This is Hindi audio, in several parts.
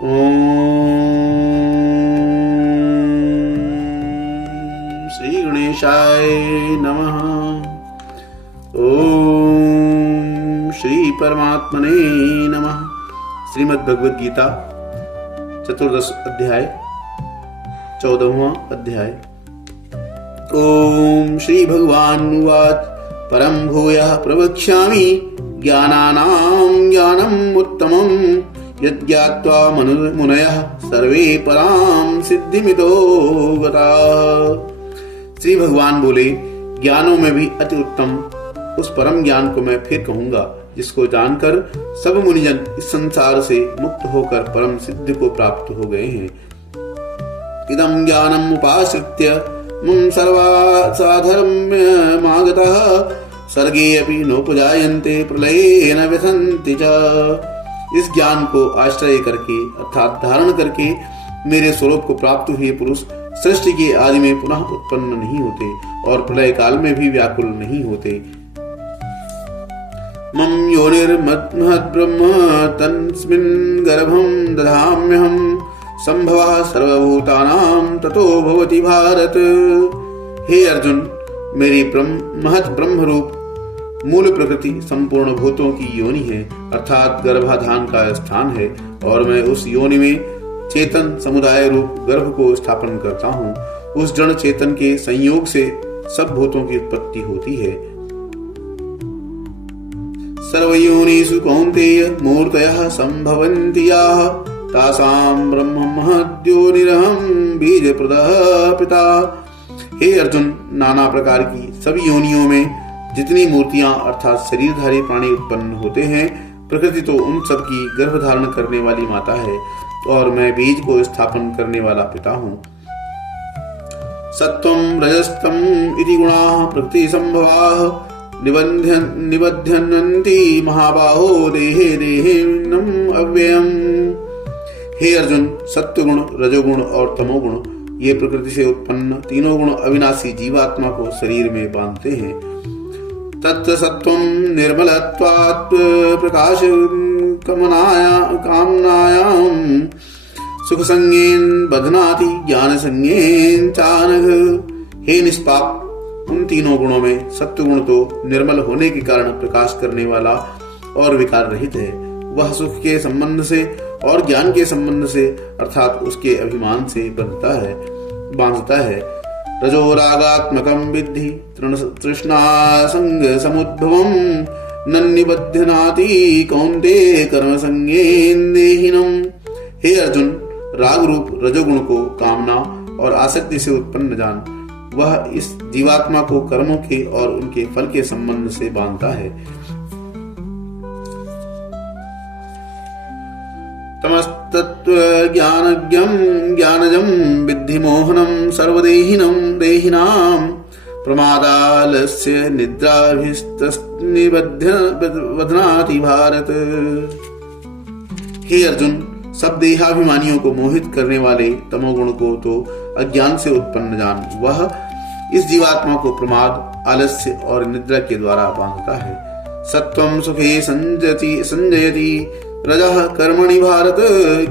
ओम श्री गणेशाय नमः। ओम श्री परमात्मने नमः। श्रीमद् भगवद गीता चतुर्दश अध्याय 14वां अध्याय। ओम श्री भगवान उवाच परम भूयः प्रवक्ष्यामि ज्ञानानां ज्ञानम् उत्तमम् यज्ञात्वा मुनयः सर्वे पराम सिद्धिमितो गताः। श्री भगवान बोले, ज्ञानों में भी अति उत्तम उस परम ज्ञान को मैं फिर कहूंगा जिसको जानकर सब मुनिजन इस संसार से मुक्त होकर परम सिद्धि को प्राप्त हो गए हैं। इदं ज्ञानम् उपाश्रित्य मम सर्वा साधर्म्यमागतः सर्गे अपि नोपजायन्ते प्रलये न व्यथन्ति च। इस ज्ञान को आश्रय करके अर्थात धारण करके मेरे स्वरूप को प्राप्त हुए पुरुष सृष्टि के आदि में पुनः उत्पन्न नहीं होते और प्रलय काल में भी व्याकुल नहीं होते। मम योनिर्महद् ब्रह्म तस्मिन् गर्भं दधाम्यहम् संभवः सर्वभूतानां ततो भवति भारत। हे अर्जुन, मेरी महत् ब्रह्म रूप मूल प्रकृति संपूर्ण भूतों की योनि है अर्थात गर्भाधान का स्थान है और मैं उस योनि में चेतन समुदाय रूप गर्भ को स्थापन करता हूँ। उस जड़ चेतन के संयोग से सब भूतों की उत्पत्ति होती है। सर्वयोनिषु कौन्तेय मूर्तयः संभवन्ति याः तासां ब्रह्म महद्योनिरहं बीजप्रदः पिता। हे अर्जुन, नाना प्रकार की सभी योनियों में जितनी मूर्तियां अर्थात शरीरधारी प्राणी उत्पन्न होते हैं, प्रकृति तो उन सब की गर्भ धारण करने वाली माता है और मैं बीज को स्थापन करने वाला पिता हूँ। सत्वं रजस्तम इति गुणाः प्रकृति संभवाः निबध्यन्ति महाबाहो देहे देहिनम् अव्ययम्। हे अर्जुन, सत्वगुण रजोगुण और तमोगुण ये प्रकृति से उत्पन्न तीनों गुण अविनाशी जीवात्मा को शरीर में बांधते हैं। तत्र सत्वं निर्मलत्वात् प्रकाश कामनायां सुख संज्ञेन बध्नाति ज्ञान संज्ञेन चानघ। हे निष्पाप, उन तीनों गुणों में सत्वगुण तो निर्मल होने के कारण प्रकाश करने वाला और विकार रहित है। वह सुख के संबंध से और ज्ञान के संबंध से अर्थात उसके अभिमान से बांधता है। रजो रागात्मकं विद्धि तृष्णा संग समुद्भवम् नन्निबध्यनाति कौन्तेय कर्म संज्ञेन देहिनम्। हे अर्जुन, राग रूप रजोगुण को कामना और आसक्ति से उत्पन्न जान। वह इस जीवात्मा को कर्मों के और उनके फल के संबंध से बांधता है। तमस्तत्व ज्ञानज्ञं ज्ञानजं विद्धि मोहनं सर्वदेहिनं देहिनां प्रमादालस्य निद्राभिस्तनिबध्नाति भारत। हे अर्जुन, सब देहाभिमानियों को मोहित करने वाले तमोगुण को तो अज्ञान से उत्पन्न जान। वह इस जीवात्मा को प्रमाद, आलस्य और निद्रा के द्वारा बांधता है। सत्वं सुखे संजयति रजः कर्मणि भारत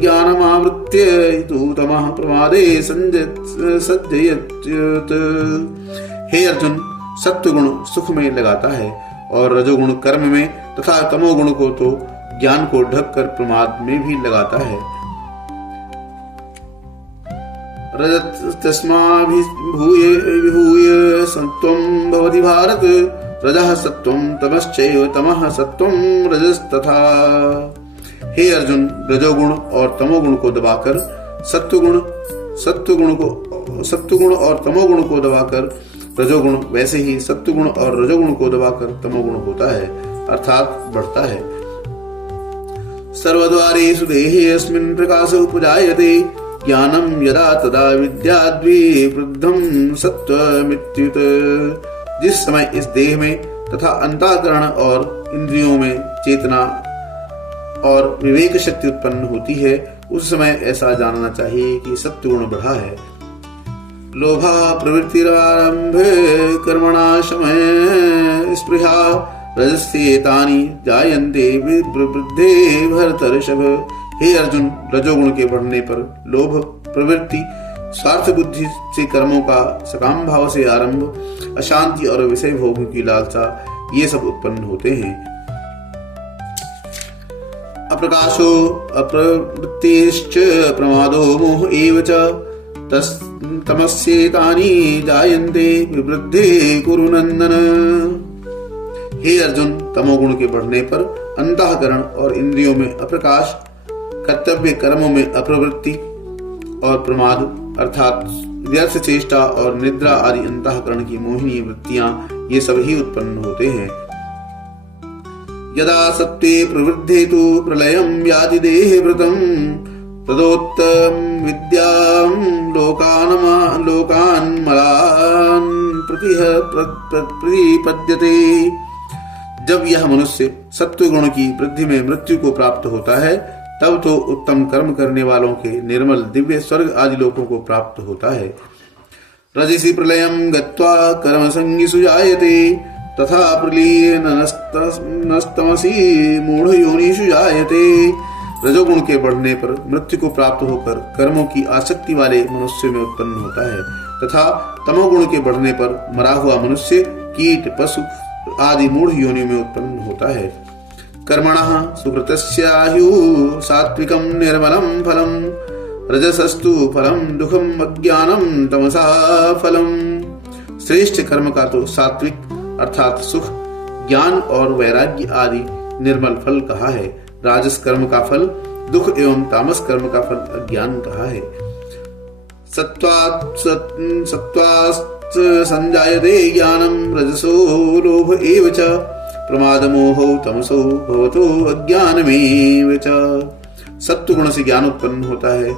ज्ञानमावृत्य तु तमः प्रमादे सज्जयत्। हे अर्जुन, सत्वगुण सुख में लगाता है और रजोगुण कर्म में तथा तमोगुण को तो ज्ञान को ढक कर प्रमाद में भी लगाता है। रजतस्माभिभूय सत्वं भवति भारत रजः सत्वं तमश्चैव तमः सत्वं रजस्तथा। हे अर्जुन, रजोगुण और तमोगुण को दबाकर सत्वगुण और तमोगुण को दबाकर रजोगुण, वैसे ही सत्वगुण और रजोगुण को दबाकर तमोगुण होता है अर्थात बढ़ता है। सर्वद्वारेषु देहेऽस्मिन् प्रकाश उपजायते ज्ञानं यदा तदा विद्याद्विवृद्धं सत्त्वमित्युत। जिस समय इस देह में तथा अंतःकरण और इंद्रियों में चेतना और विवेक शक्ति उत्पन्न होती है, उस समय ऐसा जानना चाहिए कि सत्वगुण बढ़ा है। लोभा प्रवृत्तिरारंभे कर्मणाशमय स्पृहा रजस्येतानि जायन्ते वृद्धे भरतर्षभ। हे अर्जुन, रजोगुण के बढ़ने पर लोभ प्रवृत्ति, स्वार्थ बुद्धि से कर्मों का सकाम भाव से आरंभ, अशांति और विषय भोगों की लालसा, ये सब उत्पन्न होते हैं। अप्रकाशो अप्रवृत्तिश्च प्रमादो मोह एव च तमस्येतानि जायन्ते विवृद्धे कुरु नंदन। हे अर्जुन, तमोगुण के बढ़ने पर अंतःकरण और इंद्रियों में अप्रकाश, कर्तव्य कर्मों में अप्रवृत्ति और प्रमाद अर्थात व्यर्थ चेष्टा और निद्रा आदि अंतःकरण की मोहिनी वृत्तियां, ये सब ही उत्पन्न होते हैं। यदा सत्त्वे प्रवृद्धे तु प्रलयं याति देहभृतं तदोत्तम विद्यां लोकान् मलान् प्रतिपद्यते। जब यह मनुष्य सत्व गुण की वृद्धि में मृत्यु को प्राप्त होता है, तब तो उत्तम कर्म करने वालों के निर्मल दिव्य स्वर्ग आदि लोकों को प्राप्त होता है। रजसि प्रलयं गत्वा कर्म संगिषु जायते तथा प्रलीन नस्तमसि मूढ़ योनिषु जायते। रजोगुण के बढ़ने पर मृत्यु को प्राप्त होकर कर्मों की आसक्ति वाले मनुष्य में उत्पन्न होता है तथा तमोगुण के बढ़ने पर मरा हुआ मनुष्य कीट, पशु आदि मूढ़ योनि में उत्पन्न होता है। कर्मणः सुकृतस्यायुः सात्विकं निर्मलं फलं रजसस्तु फलं दुःखं अज्ञानं तमसा फलं। श्रेष्ठ कर्म का तो सात्विक अर्थात सुख, ज्ञान और वैराग्य आदि निर्मल फल कहा है। राजस कर्म का फल दुख एवं तामस कर्म का फल अज्ञान कहा है। सत्त्वात् संजायते ज्ञानं रजसो लोभ एव च प्रमादमोहो तमसो भवतो अज्ञानमेव च। सत्वगुण से ज्ञान उत्पन्न होता है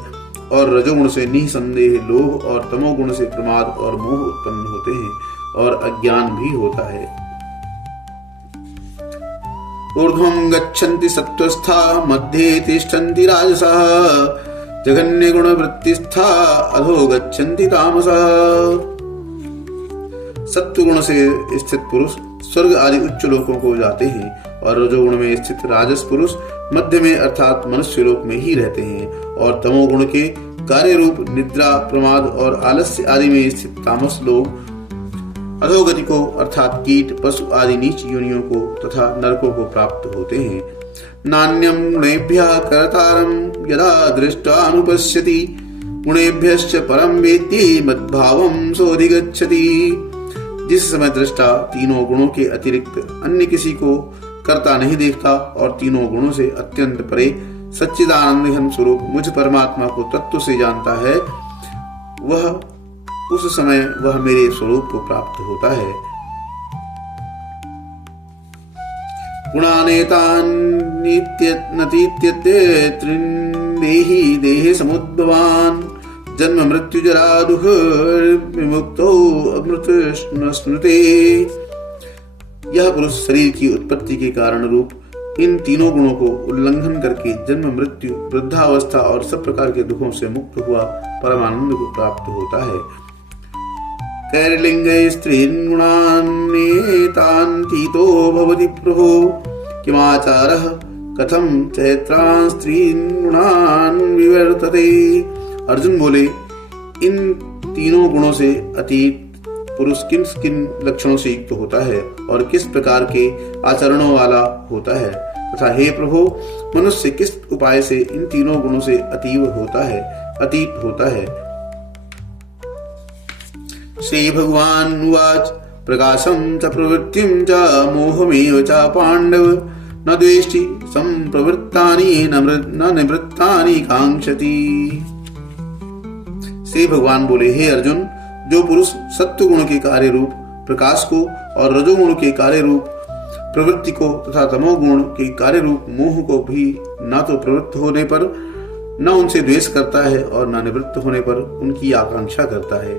और रजोगुण से निसंदेह लोभ और तमोगुण से प्रमाद और मोह उत्पन्न होते हैं और अज्ञान भी होता है। ऊर्ध्वं गच्छन्ति सत्त्वस्था मध्ये तिष्ठन्ति राजसः जघन्य गुण वृत्तिस्था अधो गच्छन्ति तामसः। सत्वगुण से स्थित पुरुष स्वर्ग आदि उच्च लोकों को जाते हैं और रजोगुण में स्थित राजस पुरुष मध्य में अर्थात मनुष्य लोक में ही रहते हैं और तमोगुण के कार्य रूप निद्रा, प्रमाद और आलस्य आदि में स्थित तामस लोग अधोगति को अर्थात कीट, पशु आदि नीच योनियों को तथा नरकों को प्राप्त होते हैं। नान्यं गुणेभ्यः कर्तारं यदा दृष्ट्वानुपश्यति गुणेभ्यश्च परं वेत्ति मद्भावं सोऽधिगच्छति। जिस समय दृष्टा तीनों गुणों के अतिरिक्त अन्य किसी को कर्ता नहीं देखता और तीनों गुणों से अत्यंत परे सच्चिदानंद घन स्वरूप मुझ परमात्मा को तत्व से जानता है, वह उस समय वह मेरे स्वरूप को प्राप्त होता है। गुणानेतान्नित्यनतीत्यत्रिन्देहि देहे समुद्भवान् जन्म मृत्यु जरा दुख विमुक्तो अमृत स्मृते। यह पुरुष शरीर की उत्पत्ति के कारण रूप इन तीनों गुणों को उल्लंघन करके जन्म मृत्यु, वृद्धावस्था और सब प्रकार के दुखों से मुक्त हुआ परमानंद को प्राप्त होता है। कैर्लिंग स्त्रीन् गुणान्नेतान् तीतो भवति प्रभो किमाचारः कथं चैत्रान् स्त्रीन् गुणान् विवर्तते। अर्जुन बोले, इन तीनों गुणों से अतीत पुरुष किन किन लक्षणों से युक्त होता है और किस प्रकार के आचरणों वाला होता है तथा हे प्रभु, मनुष्य किस उपाय से इन तीनों गुणों से अतीव होता है, अतीत होता है। श्री भगवान उवाच प्रकाशं च प्रवृत्तिं च मोहमेव च पांडव न द्वेष्टि संप्रवृत्तानि न निवृत्तानि कांक्षति। श्री भगवान बोले, हे अर्जुन, जो पुरुष सत्व गुण के कार्य रूप प्रकाश को और रजोगुण के कार्य रूप प्रवृत्ति को तथा तमोगुण के कार्य रूप मोह को भी न तो प्रवृत्त होने पर न उनसे द्वेष करता है और न निवृत्त होने पर उनकी आकांक्षा करता है।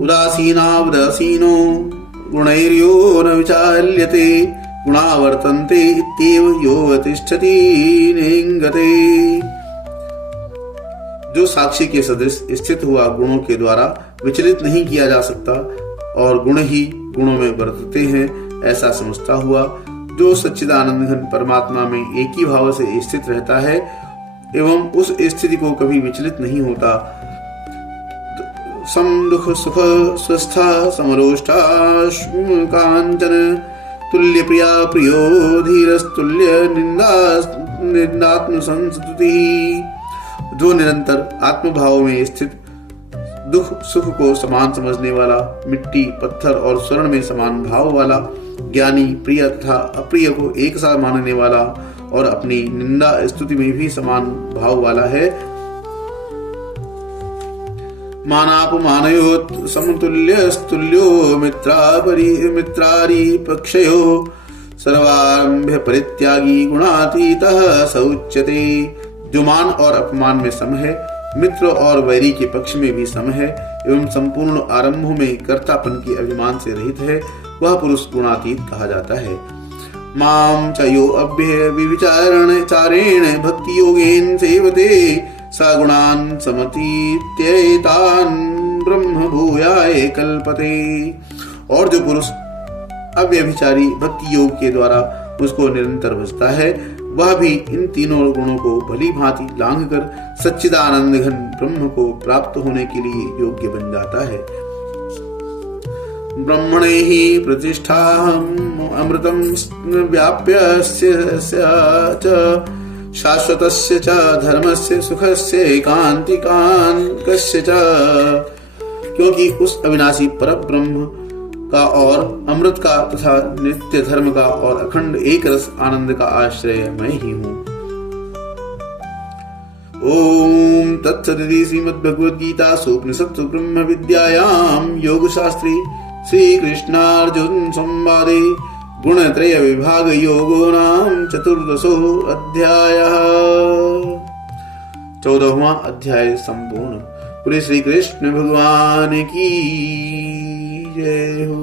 उदासीनावदासीनो गुणैर्यो न विचाल्यते गुणावर्तन्ते इत्येव यो तिष्ठति निंगते। जो साक्षी के सदृश स्थित हुआ गुणों के द्वारा विचलित नहीं किया जा सकता और गुण ही गुणों में वर्तते हैं, ऐसा समझता हुआ जो सच्चिदानंद घन परमात्मा में एक ही भाव से स्थित रहता है एवं उस स्थिति को कभी विचलित नहीं होता, सम दुख सुख स्वस्थ समरोष्टा कांचन तुल्य प्रिया प्रियो धीरस्तुल्य निंदात्म संस्तुति, जो निरंतर आत्मभाव में स्थित, दुख सुख को समान समझने वाला, मिट्टी पत्थर और स्वर्ण में समान भाव वाला, ज्ञानी, प्रिय तथा अप्रिय को एक साथ मानने वाला और अपनी निंदा स्तुति में भी समान भाव वाला है, मानापमानयोत समतुल्यस्तुल्यो मित्रारी पक्षयो सर्वारंभ्य परित्यागी गुणातीतः स उच्यते, जो मान और अपमान में सम है, मित्र और वैरी के पक्ष में भी सम है एवं संपूर्ण आरंभों में कर्तापन के अभिमान से रहित है, वह पुरुष गुणातीत कहा जाता है। माम च यो अभ्य विविचारण चारेण भक्ति योगेन सेवते स गुणान समतीत्येतान ब्रह्म भूयाय कल्पते, और जो पुरुष अव्यभिचारी भक्ति योग के द्वारा उसको निरंतर भजता है, वह भी इन तीनों गुणों को भली भांति लांघ कर सच्चिदानंद घन ब्रह्म को प्राप्त होने के लिए योग्य बन जाता है। ब्रह्मणे ही प्रतिष्ठा अमृतम व्याप्यस्य च शाश्वतस्य च धर्मस्य सुखस्य एकांतिकांकस्य च, क्योंकि उस अविनाशी पर ब्रह्म का और अमृत का तथा नित्य धर्म का और अखंड एक रस आनंद का आश्रय मैं ही हूँ। ओम तत्सदिति श्रीमद्भगवद्गीता उपनिषत्सु ब्रह्म विद्यायां योग शास्त्रे श्री कृष्णार्जुन संवादे गुणत्रय विभाग योगो नाम 14वां अध्यायः। 14वां अध्याय संपूर्ण। पूरे श्री कृष्ण भगवान की जय हो।